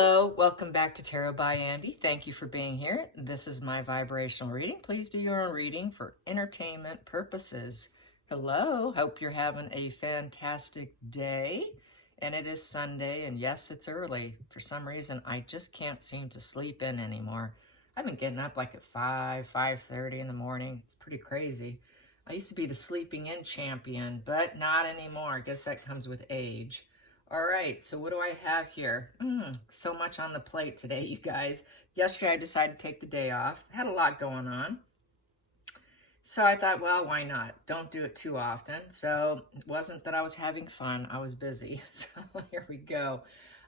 Hello, welcome back to Tarot by Andy. Thank you for being here. This is my vibrational reading. Please do your own reading for entertainment purposes. Hello, hope you're having a fantastic day. And it is Sunday, and yes, it's early. For some reason, I just can't seem to sleep in anymore. I've been getting up like at 5:30 in the morning. It's pretty crazy. I used to be the sleeping in champion, but not anymore. I guess that comes with age. All right, so what do I have here? So much on the plate today, you guys. Yesterday, I decided to take the day off. Had a lot going on. So I thought, well, why not? Don't do it too often. So it wasn't that I was having fun. I was busy. So here we go.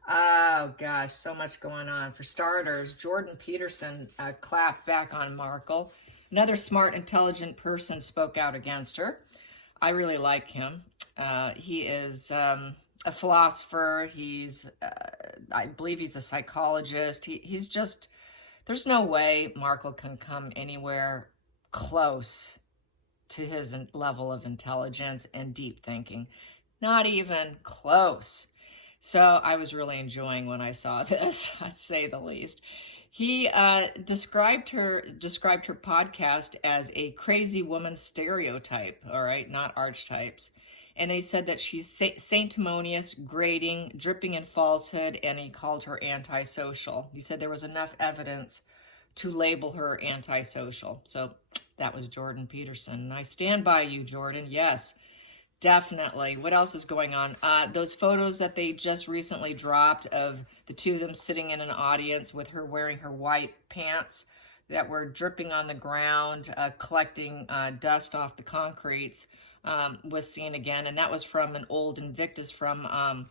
Oh, gosh, so much going on. For starters, Jordan Peterson clapped back on Markle. Another smart, intelligent person spoke out against her. I really like him. He is a philosopher. He's, I believe he's a psychologist. He's just, there's no way Markle can come anywhere close to his level of intelligence and deep thinking. Not even close. So I was really enjoying when I saw this, I'd say the least. He described her podcast as a crazy woman stereotype, all right, not archetypes. And they said that she's sanctimonious, grating, dripping in falsehood, and he called her antisocial. He said there was enough evidence to label her antisocial. So that was Jordan Peterson. And I stand by you, Jordan. Yes, definitely. What else is going on? Those photos that they just recently dropped of the two of them sitting in an audience with her wearing her white pants that were dripping on the ground, collecting dust off the concretes, was seen again. And that was from an old Invictus from,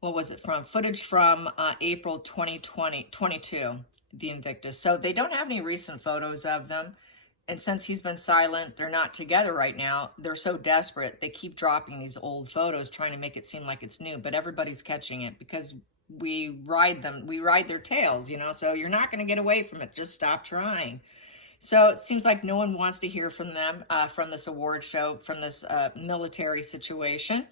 what was it from? Footage from April 2022, the Invictus. So they don't have any recent photos of them. And since he's been silent, they're not together right now. They're so desperate. They keep dropping these old photos, trying to make it seem like it's new. But everybody's catching it because we ride them. We ride their tails, you know. So you're not going to get away from it. Just stop trying. So it seems like no one wants to hear from them, from this award show, from this military situation.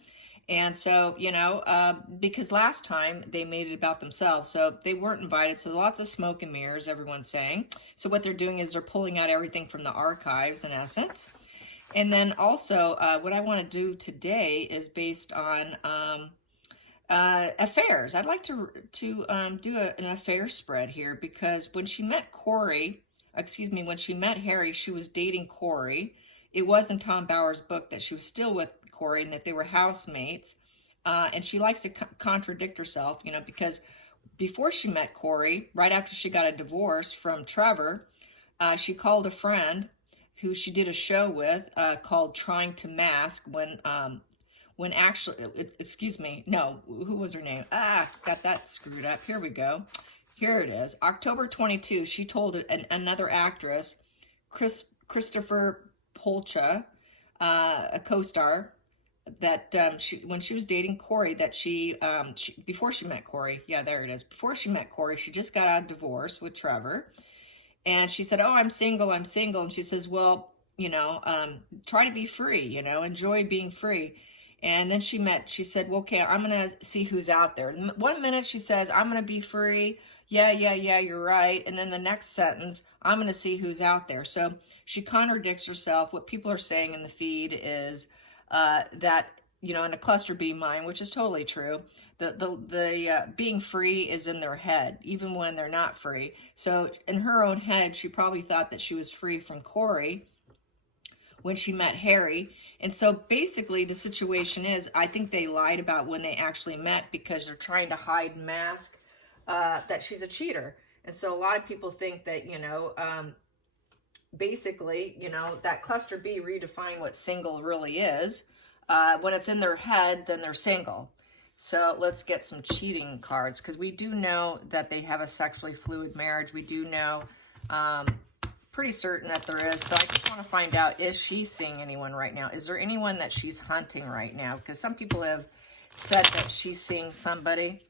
And so, you know, because last time they made it about themselves, so they weren't invited. So lots of smoke and mirrors, everyone's saying. So what they're doing is they're pulling out everything from the archives, in essence. And then also, what I want to do today is based on affairs. I'd like to do an affair spread here, because when she met when she met Harry, she was dating Corey. It was in Tom Bauer's book that she was still with Corey and that they were housemates. And she likes to contradict herself, you know, because before she met Corey, right after she got a divorce from Trevor, she called a friend who she did a show with called Trying to Mask when actually, who was her name? Got that screwed up. Here we go. Here it is. October 22, she told another actress, Christopher Polcha, a co-star, that when she was dating Corey, that before she met Corey, before she met Corey, she just got out of divorce with Trevor, and she said, oh, I'm single, and she says, well, you know, try to be free, you know, enjoy being free. And then she said, well, okay, I'm going to see who's out there. And 1 minute she says, I'm going to be free. Yeah, you're right. And then the next sentence, I'm going to see who's out there. So she contradicts herself. What people are saying in the feed is that, you know, in a cluster B mind, which is totally true, the being free is in their head, even when they're not free. So in her own head, she probably thought that she was free from Corey when she met Harry. And so basically the situation is, I think they lied about when they actually met because they're trying to hide and mask that she's a cheater. And so a lot of people think that, you know, basically, you know, that cluster B redefined what single really is. When it's in their head, then they're single. So let's get some cheating cards, because we do know that they have a sexually fluid marriage. We do know pretty certain that there is. So I just want to find out, is she seeing anyone right now? Is there anyone that she's hunting right now? Because some people have said that she's seeing somebody.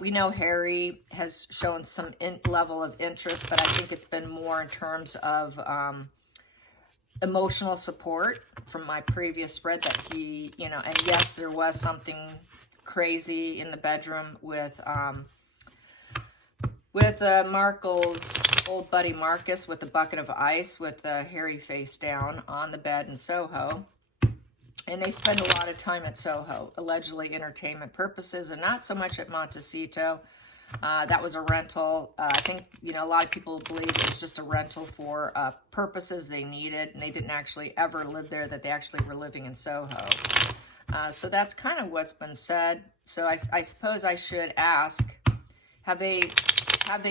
We know Harry has shown some level of interest, but I think it's been more in terms of emotional support from my previous spread that he, you know, and yes, there was something crazy in the bedroom with Markle's old buddy Marcus with a bucket of ice with Harry face down on the bed in Soho. And they spend a lot of time at Soho, allegedly entertainment purposes, and not so much at Montecito. That was a rental. I think, a lot of people believe it was just a rental for purposes they needed, and they didn't actually ever live there, that they actually were living in Soho. So that's kind of what's been said. So I suppose I should ask, have they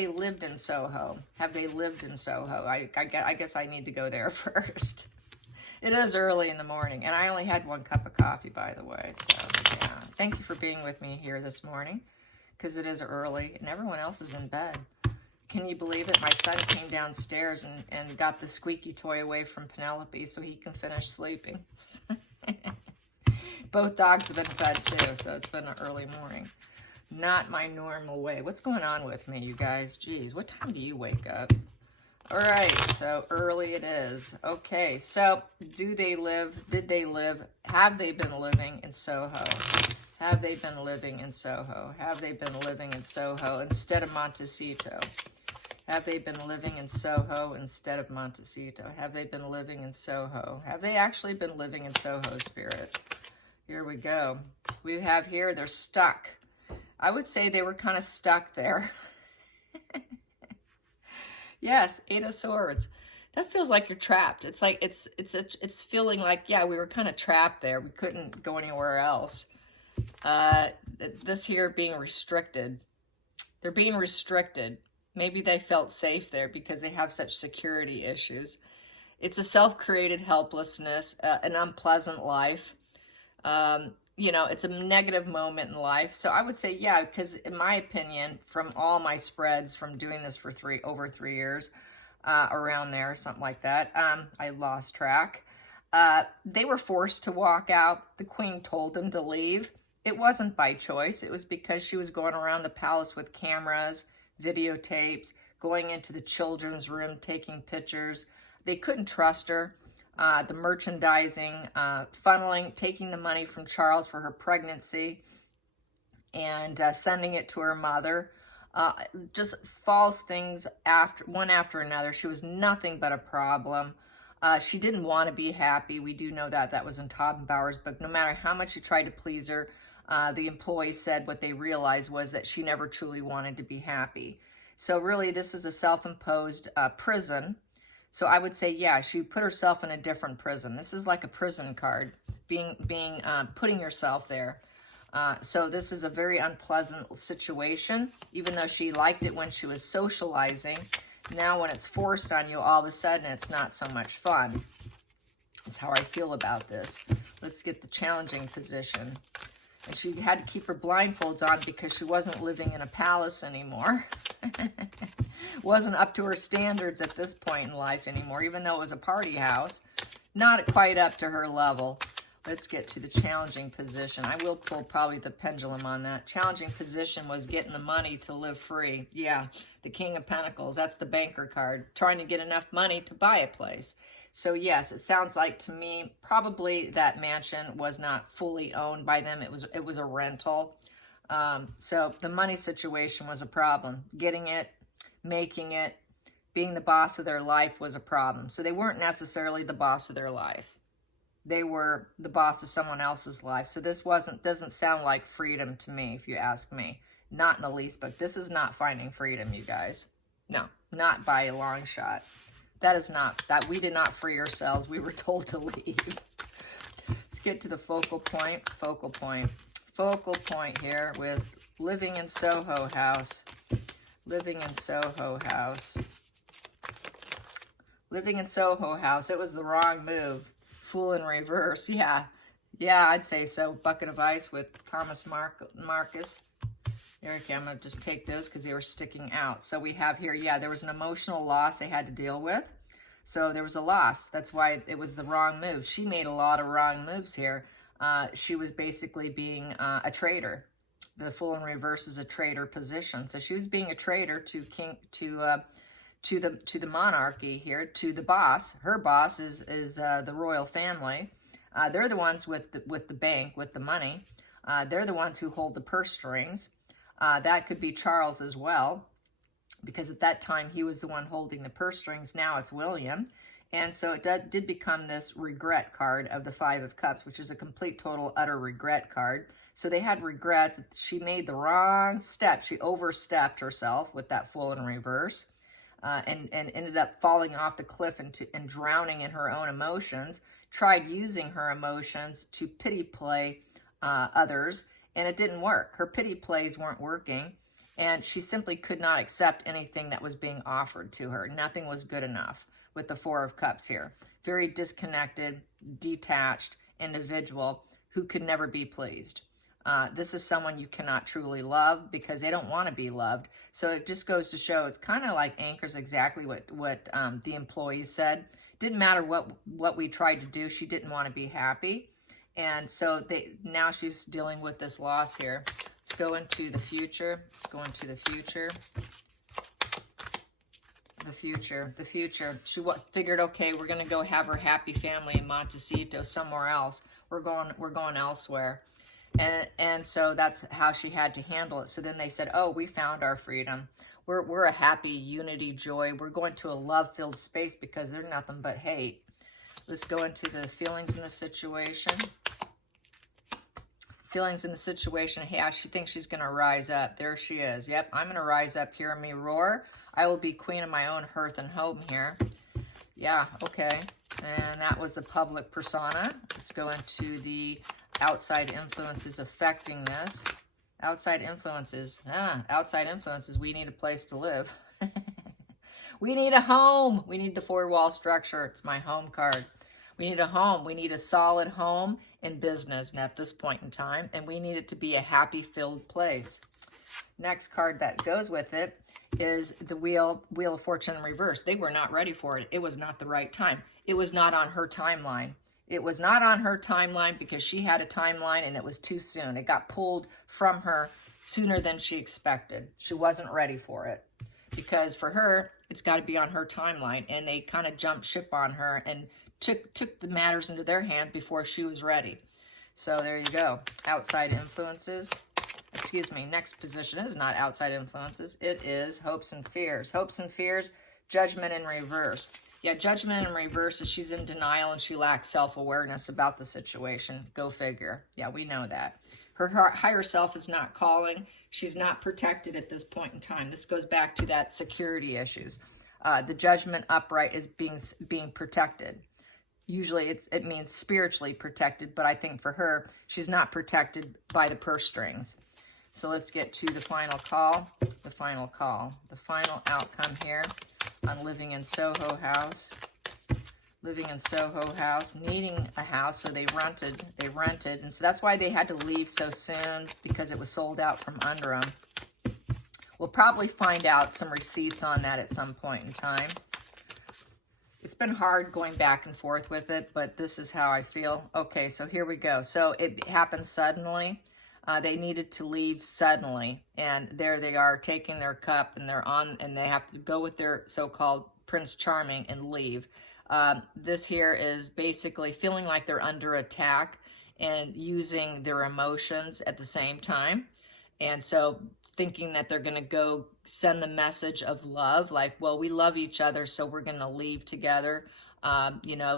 lived in Soho? Have they lived in Soho? I guess I need to go there first. It is early in the morning, and I only had 1 cup of coffee, by the way. So, yeah. Thank you for being with me here this morning, because it is early, and everyone else is in bed. Can you believe it? My son came downstairs and got the squeaky toy away from Penelope so he can finish sleeping. Both dogs have been fed, too, so it's been an early morning. Not my normal way. What's going on with me, you guys? Jeez, what time do you wake up? All right, so early it is. Okay, so did they live? Have they been living in Soho? Have they been living in Soho? Have they been living in Soho instead of Montecito? Have they been living in Soho instead of Montecito? Have they been living in Soho? Have they actually been living in Soho, Spirit? Here we go. We have here, they're stuck. I would say they were kind of stuck there. Yes, 8 of Swords. That feels like you're trapped. It's like it's feeling like, yeah, we were kind of trapped there. We couldn't go anywhere else. This here being restricted. They're being restricted. Maybe they felt safe there because they have such security issues. It's a self-created helplessness, an unpleasant life. It's a negative moment in life. So I would say, yeah, because in my opinion, from all my spreads from doing this for over 3 years, around there, something like that, I lost track. They were forced to walk out. The queen told them to leave. It wasn't by choice. It was because she was going around the palace with cameras, videotapes, going into the children's room, taking pictures. They couldn't trust her. The merchandising, funneling, taking the money from Charles for her pregnancy and sending it to her mother. Just false things one after another. She was nothing but a problem. She didn't want to be happy. We do know that was in Toddenbauer's book. No matter how much she tried to please her, the employees said what they realized was that she never truly wanted to be happy. So really, this is a self-imposed prison. So I would say, yeah, she put herself in a different prison. This is like a prison card, putting yourself there. So this is a very unpleasant situation, even though she liked it when she was socializing. Now when it's forced on you, all of a sudden it's not so much fun. That's how I feel about this. Let's get the challenging position. And she had to keep her blindfolds on because she wasn't living in a palace anymore. Wasn't up to her standards at this point in life anymore, even though it was a party house. Not quite up to her level. Let's get to the challenging position. I will pull probably the pendulum on that. Challenging position was getting the money to live free. Yeah, the King of Pentacles. That's the banker card. Trying to get enough money to buy a place. So yes, it sounds like to me probably that mansion was not fully owned by them. It was a rental. So the money situation was a problem. Getting it, making it, being the boss of their life was a problem. So they weren't necessarily the boss of their life. They were the boss of someone else's life. So this doesn't sound like freedom to me, if you ask me. Not in the least, but this is not finding freedom, you guys. No, not by a long shot. That is not, that we did not free ourselves. We were told to leave. Let's get to the focal point. Focal point here with living in Soho house. Living in Soho house. Living in Soho house. It was the wrong move. Fool in reverse. Yeah, I'd say so. Bucket of ice with Thomas Marcus. Okay, I'm going to just take those because they were sticking out. So we have here, yeah, there was an emotional loss they had to deal with. So there was a loss. That's why it was the wrong move. She made a lot of wrong moves here. She was basically being a traitor. The Fool in reverse is a traitor position. So she was being a traitor to the monarchy here, to the boss. Her boss is the royal family. They're the ones with the bank, with the money. They're the ones who hold the purse strings. That could be Charles as well, because at that time he was the one holding the purse strings. Now it's William. And so it did become this regret card of the Five of Cups, which is a complete, total, utter regret card. So they had regrets. She made the wrong step. She overstepped herself with that Fool in reverse, and ended up falling off the cliff and drowning in her own emotions. Tried using her emotions to pity play others, and it didn't work. Her pity plays weren't working, and she simply could not accept anything that was being offered to her. Nothing was good enough with the Four of Cups here. Very disconnected, detached individual who could never be pleased. This is someone you cannot truly love because they don't want to be loved. So it just goes to show, it's kind of like anchors exactly what the employees said. Didn't matter what we tried to do. She didn't want to be happy. And so now she's dealing with this loss here. Let's go into the future. Let's go into the future. The future. She figured, okay, we're going to go have her happy family in Montecito, somewhere else. We're going elsewhere. And so that's how she had to handle it. So then they said, oh, we found our freedom. We're a happy unity, joy. We're going to a love-filled space because they're nothing but hate. Let's go into the feelings in the situation. Feelings in the situation. Hey, she thinks she's going to rise up. There she is. Yep, I'm going to rise up. Hear me roar. I will be queen of my own hearth and home here. Yeah, okay. And that was the public persona. Let's go into the outside influences affecting this. Outside influences. Outside influences. We need a place to live. We need a home. We need the four-wall structure. It's my home card. We need a home. We need a solid home in business at this point in time, and we need it to be a happy-filled place. Next card that goes with it is the Wheel of Fortune in reverse. They were not ready for it. It was not the right time. It was not on her timeline. It was not on her timeline because she had a timeline and it was too soon. It got pulled from her sooner than she expected. She wasn't ready for it because for her, it's got to be on her timeline, and they kind of jumped ship on her and took the matters into their hand before she was ready. So there you go. Outside influences. Excuse me. Next position is not outside influences. It is hopes and fears. Hopes and fears. Judgment in reverse. Yeah, judgment in reverse is she's in denial and she lacks self-awareness about the situation. Go figure. Yeah, we know that. Her higher self is not calling. She's not protected at this point in time. This goes back to that security issues. The judgment upright is being protected. Usually it means spiritually protected, but I think for her, she's not protected by the purse strings. So let's get to the final call. The final call. The final outcome here on living in Soho House. Living in Soho House, needing a house, so they rented, and so that's why they had to leave so soon, because it was sold out from under them. We'll probably find out some receipts on that at some point in time. It's been hard going back and forth with it, but this is how I feel. Okay, so here we go. So it happened suddenly. They needed to leave suddenly, and there they are taking their cup, and and they have to go with their so-called Prince Charming and leave. This here is basically feeling like they're under attack and using their emotions at the same time. And so thinking that they're going to go send the message of love, like, well, we love each other, so we're going to leave together.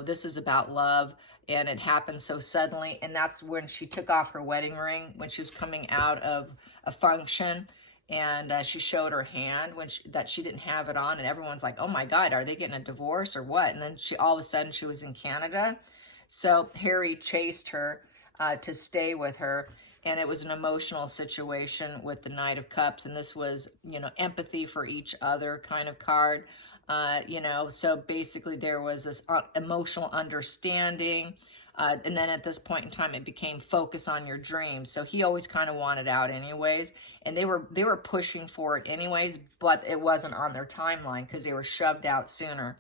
This is about love. And it happened so suddenly. And that's when she took off her wedding ring, when she was coming out of a function. And she showed her hand that she didn't have it on, and everyone's like, oh my God, are they getting a divorce or what? And then all of a sudden she was in Canada. So Harry chased her to stay with her, and it was an emotional situation with the Knight of Cups, and this was, empathy for each other kind of card. So basically there was this emotional understanding. And then at this point in time, it became focus on your dreams. So he always kind of wanted out anyways. And they were pushing for it anyways, but it wasn't on their timeline because they were shoved out sooner.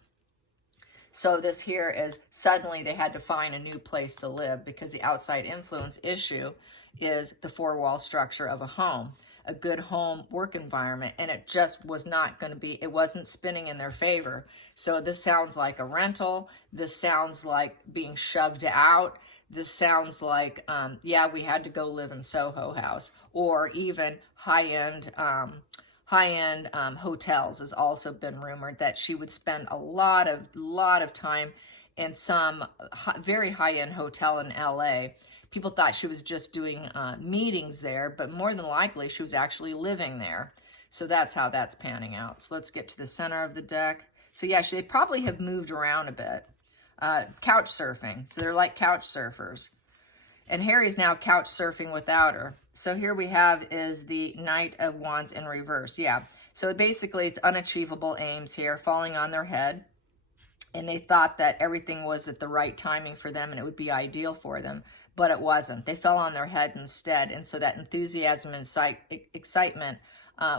So this here is suddenly they had to find a new place to live because the outside influence issue is the four-wall structure of a home, a good home work environment, and it just was not going to be, it wasn't spinning in their favor. So this sounds like a rental. This sounds like being shoved out. this sounds like, yeah, we had to go live in Soho House, or even high-end hotels has also been rumored that she would spend a lot of time in some very high-end hotel in LA. People thought she was just doing meetings there, but more than likely she was actually living there. So that's how that's panning out. So let's get to the center of the deck. So yeah, they probably have moved around a bit. Couch surfing. So they're like couch surfers. And Harry's now couch surfing without her. So here we have is the Knight of Wands in reverse. Yeah. So basically it's unachievable aims here, falling on their head. And they thought that everything was at the right timing for them and it would be ideal for them. But it wasn't. They fell on their head instead. And so that enthusiasm and excitement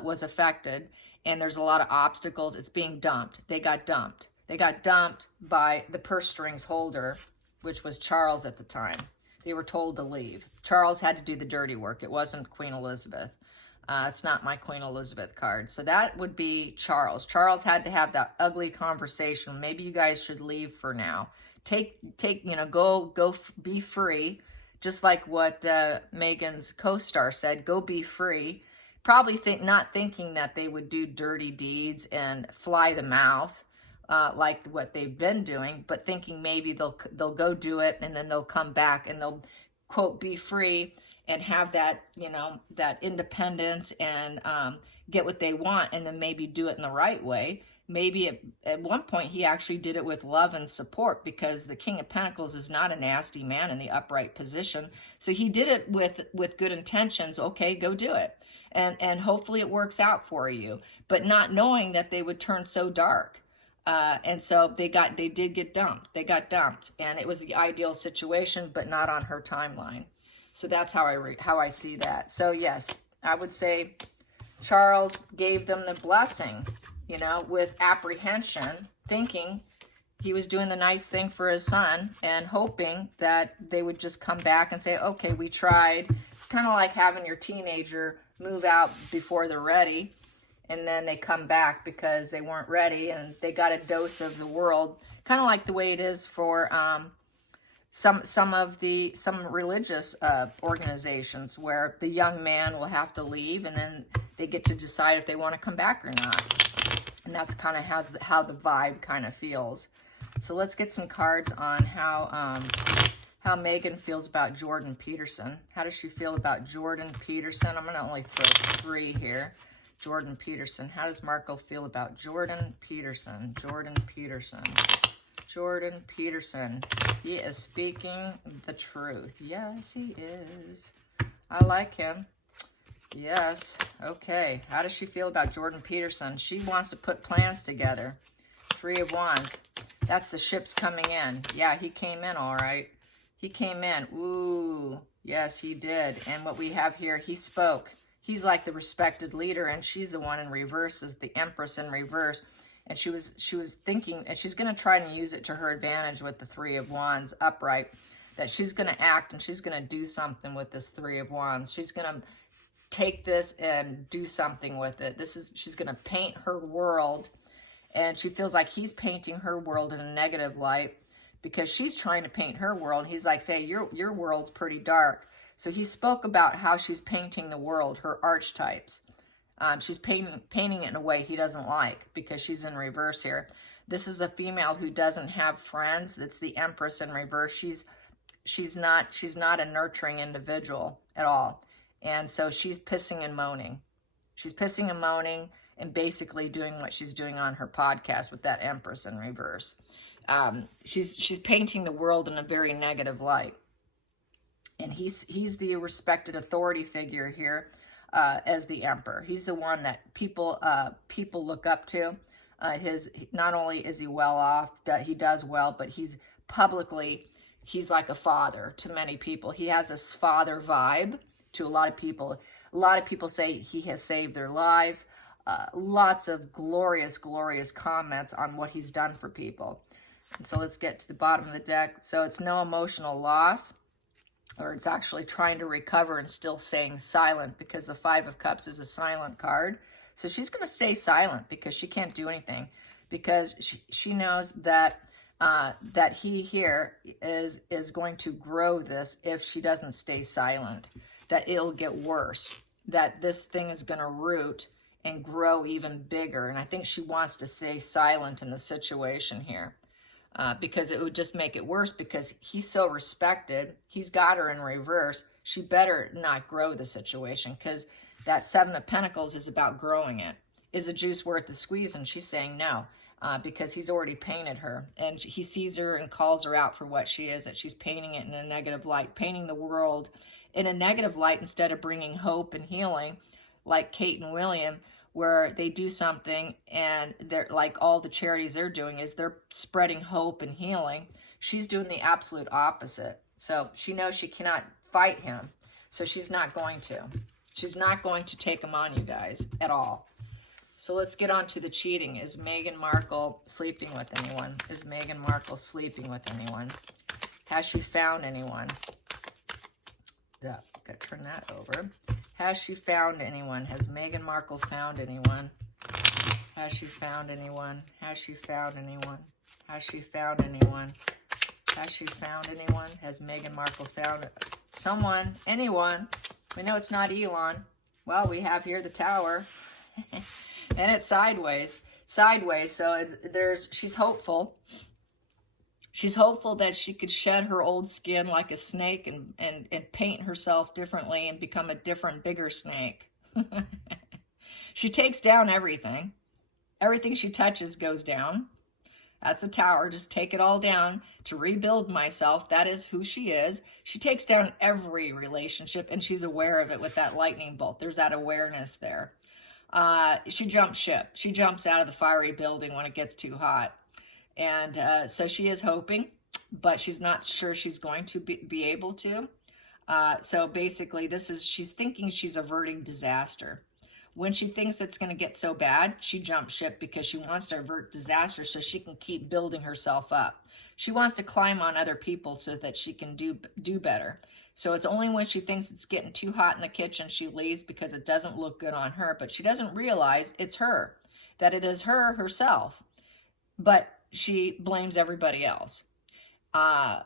was affected. And there's a lot of obstacles. It's being dumped. They got dumped. They got dumped by the purse strings holder, which was Charles at the time. They were told to leave. Charles had to do the dirty work. It wasn't Queen Elizabeth. It's not my Queen Elizabeth card. So that would be Charles. Charles had to have that ugly conversation. Maybe you guys should leave for now. Go be free. Just like what Meghan's co-star said, go be free. Probably not thinking that they would do dirty deeds and fly the mouth. Like what they've been doing, but thinking maybe they'll go do it and then they'll come back and they'll, quote, be free and have that, that independence and get what they want and then maybe do it in the right way. Maybe at one point he actually did it with love and support, because the King of Pentacles is not a nasty man in the upright position. So he did it with good intentions. Okay, go do it. And hopefully it works out for you, but not knowing that they would turn so dark. And so they did get dumped. They got dumped, and it was the ideal situation, but not on her timeline. So that's how I see that. So yes, I would say Charles gave them the blessing, with apprehension, thinking he was doing the nice thing for his son and hoping that they would just come back and say, okay, we tried. It's kind of like having your teenager move out before they're ready. And then they come back because they weren't ready and they got a dose of the world, kind of like the way it is for some religious organizations, where the young man will have to leave and then they get to decide if they want to come back or not. And that's kind of how the vibe kind of feels. So let's get some cards on how Meghan feels about Jordan Peterson. How does she feel about Jordan Peterson? I'm going to only throw 3 here. Jordan Peterson. How does Marco feel about Jordan Peterson? Jordan Peterson. Jordan Peterson. He is speaking the truth. Yes, he is. I like him. Yes. Okay. How does she feel about Jordan Peterson? She wants to put plans together. 3 of Wands. That's the ships coming in. Yeah, he came in all right. He came in. Ooh. Yes, he did. And what we have here, he spoke. He's like the respected leader, and she's the one in reverse, is the Empress in reverse. And she was thinking, and she's going to try and use it to her advantage with the 3 of Wands upright, that she's going to act and she's going to do something with this 3 of Wands. She's going to take this and do something with it. She's going to paint her world, and she feels like he's painting her world in a negative light because she's trying to paint her world. He's like, say, your world's pretty dark. So he spoke about how she's painting the world, her archetypes. She's painting it in a way he doesn't like because she's in reverse here. This is the female who doesn't have friends. That's the Empress in reverse. She's not a nurturing individual at all. And so she's pissing and moaning. She's pissing and moaning and basically doing what she's doing on her podcast with that Empress in reverse. She's painting the world in a very negative light. And he's the respected authority figure here as the Emperor. He's the one that people look up to. Not only is he well off, he does well, but he's like a father to many people. He has this father vibe to a lot of people. A lot of people say he has saved their life. Lots of glorious, glorious comments on what he's done for people. And so let's get to the bottom of the deck. So it's no emotional loss, or it's actually trying to recover and still staying silent, because the 5 of Cups is a silent card. So she's going to stay silent because she can't do anything, because she knows that that he here is going to grow this if she doesn't stay silent, that it'll get worse, that this thing is going to root and grow even bigger. And I think she wants to stay silent in the situation here, because it would just make it worse, because he's so respected. He's got her in reverse. She better not grow the situation, because that Seven of Pentacles is about growing it. Is the juice worth the squeeze? And she's saying no. Because he's already painted her, and he sees her and calls her out for what she is, that she's painting it in a negative light, painting the world in a negative light instead of bringing hope and healing, like Kate and William, where they do something and they're like, all the charities they're doing is they're spreading hope and healing. She's doing the absolute opposite. So she knows she cannot fight him, so she's not going to. She's not going to take him on, you guys, at all. So let's get on to the cheating. Is Meghan Markle sleeping with anyone? Is Meghan Markle sleeping with anyone? Has she found anyone? Gotta turn that over. Has she found anyone? Has Meghan Markle found anyone? Has she found anyone? Has she found anyone? Has she found anyone? Has she found anyone? Has Meghan Markle found someone? Anyone? We know it's not Elon. Well, we have here the Tower. And it's sideways, so she's hopeful. She's hopeful that she could shed her old skin like a snake and paint herself differently and become a different, bigger snake. She takes down everything. Everything she touches goes down. That's a Tower. Just take it all down to rebuild myself. That is who she is. She takes down every relationship, and she's aware of it with that lightning bolt. There's that awareness there. She jumps ship. She jumps out of the fiery building when it gets too hot. And so she is hoping, but she's not sure she's going to be able to. So basically, she's thinking she's averting disaster. When she thinks it's going to get so bad, she jumps ship because she wants to avert disaster so she can keep building herself up. She wants to climb on other people so that she can do better. So it's only when she thinks it's getting too hot in the kitchen she leaves, because it doesn't look good on her. But she doesn't realize it's her, that it is her herself. But she blames everybody else.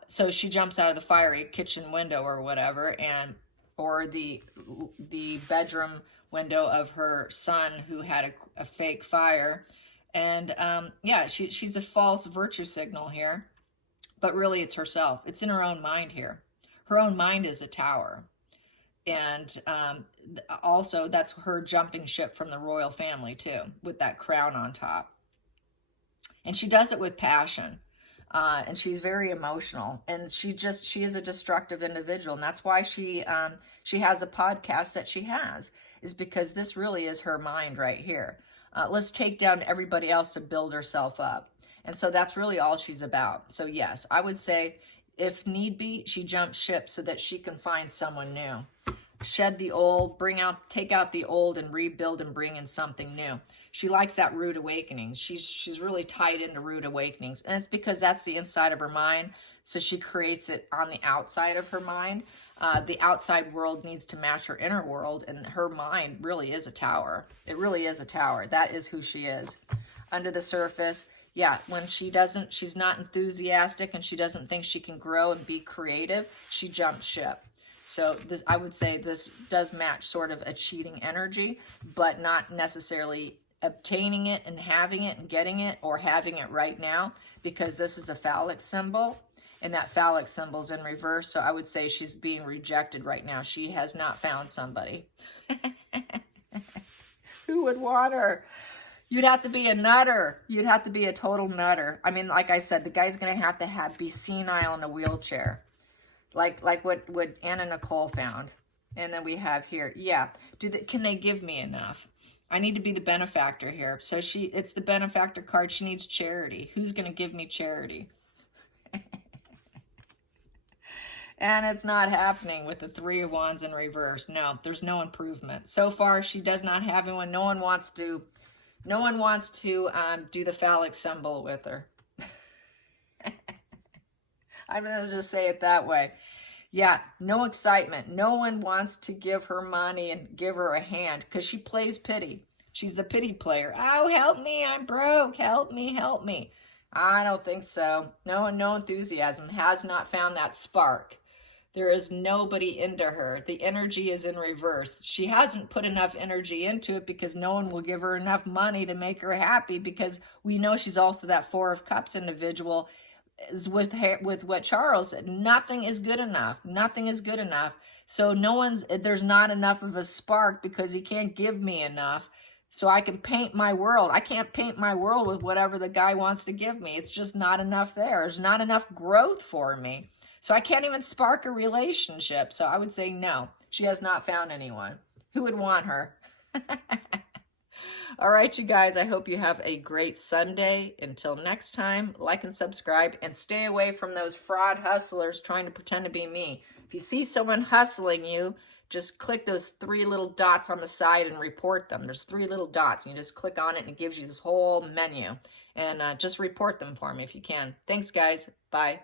So she jumps out of the fiery kitchen window or whatever, or the bedroom window of her son who had a fake fire. And yeah, she's a false virtue signal here. But really it's herself. It's in her own mind here. Her own mind is a Tower. And also that's her jumping ship from the royal family too, with that crown on top. And she does it with passion. And she's very emotional. And she is a destructive individual. And that's why she has the podcast that she has, is because this really is her mind right here. Let's take down everybody else to build herself up. And so that's really all she's about. So yes, I would say, if need be, she jumps ship so that she can find someone new. Shed the old, take out the old and rebuild and bring in something new. She likes that rude awakening. She's really tied into rude awakenings. And it's because that's the inside of her mind. So she creates it on the outside of her mind. The outside world needs to match her inner world. And her mind really is a Tower. It really is a Tower. That is who she is. Under the surface, yeah, when she's not enthusiastic and she doesn't think she can grow and be creative, she jumps ship. So I would say this does match sort of a cheating energy, but not necessarily obtaining it and having it and getting it, or having it right now, because this is a phallic symbol, and that phallic symbol is in reverse. So I would say she's being rejected right now. She has not found somebody. Who would want her? You'd have to be a nutter. You'd have to be a total nutter. I mean, like I said, the guy's going to have to be senile in a wheelchair. Like what Anna Nicole found. And then we have here, yeah, can they give me enough? I need to be the benefactor here. So it's the benefactor card. She needs charity. Who's going to give me charity? And it's not happening with the Three of Wands in reverse. No, there's no improvement. So far, she does not have anyone. No one wants to do the phallic symbol with her. I'm going to just say it that way. Yeah, no excitement. No one wants to give her money and give her a hand, because she plays pity. She's the pity player. Oh, help me, I'm broke. Help me, help me. I don't think so. No, no enthusiasm. Has not found that spark. There is nobody into her. The energy is in reverse. She hasn't put enough energy into it because no one will give her enough money to make her happy, because we know she's also that Four of Cups individual. Is with what Charles said, nothing is good enough. Nothing is good enough. So there's not enough of a spark because he can't give me enough. So I can paint my world. I can't paint my world with whatever the guy wants to give me. It's just not enough there. There's not enough growth for me. So I can't even spark a relationship. So I would say no, she has not found anyone. Who would want her? All right, you guys, I hope you have a great Sunday. Until next time, like and subscribe, and stay away from those fraud hustlers trying to pretend to be me. If you see someone hustling you, just click those 3 little dots on the side and report them. There's 3 little dots, and you just click on it, and it gives you this whole menu. And just report them for me if you can. Thanks, guys. Bye.